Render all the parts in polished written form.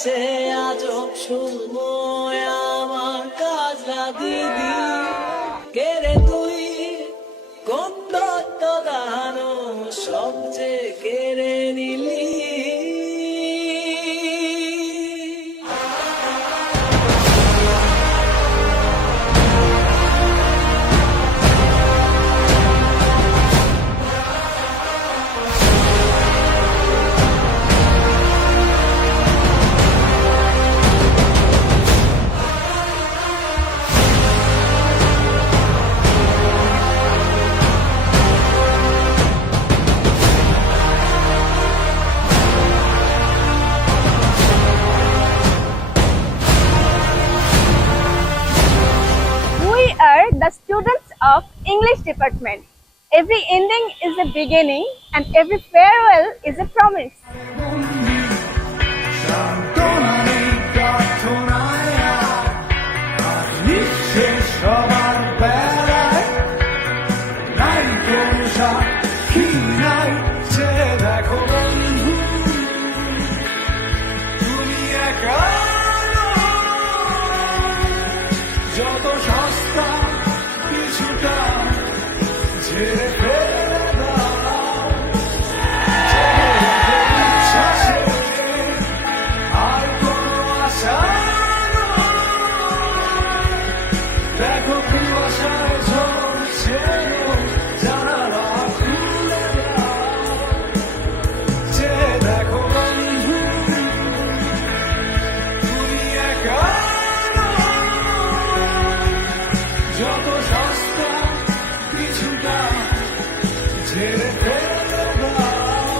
এসেছে আজব সময় আমার কাজলা দিদি, কে রে তুই কোন দত্ত দানো সবচেয়ে কেড়ে নিলি। We are the students of English department. Every ending is a beginning and every farewell is a promise. যত সস্তা কিছুটা ছেড়ে ফেলে দাও, শ্বাসে আর কোনো আশা নয়। দেখো কুয়াশায় ঝরছে জানালা খুলে দাও, যে দেখো বন্ধু তুমি একা যত সস্তা কিছুটা ছেড়ে ফেলে দাও,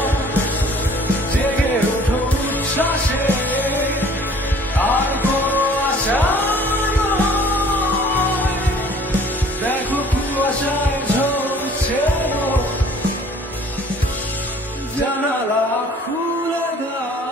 জেগে ওঠো উচ্ছ্বাসে আর কোনো আশা নয়। দেখো কুয়াশায় ঝরছে জানালা খুলে দাও।